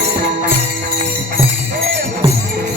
Podcast.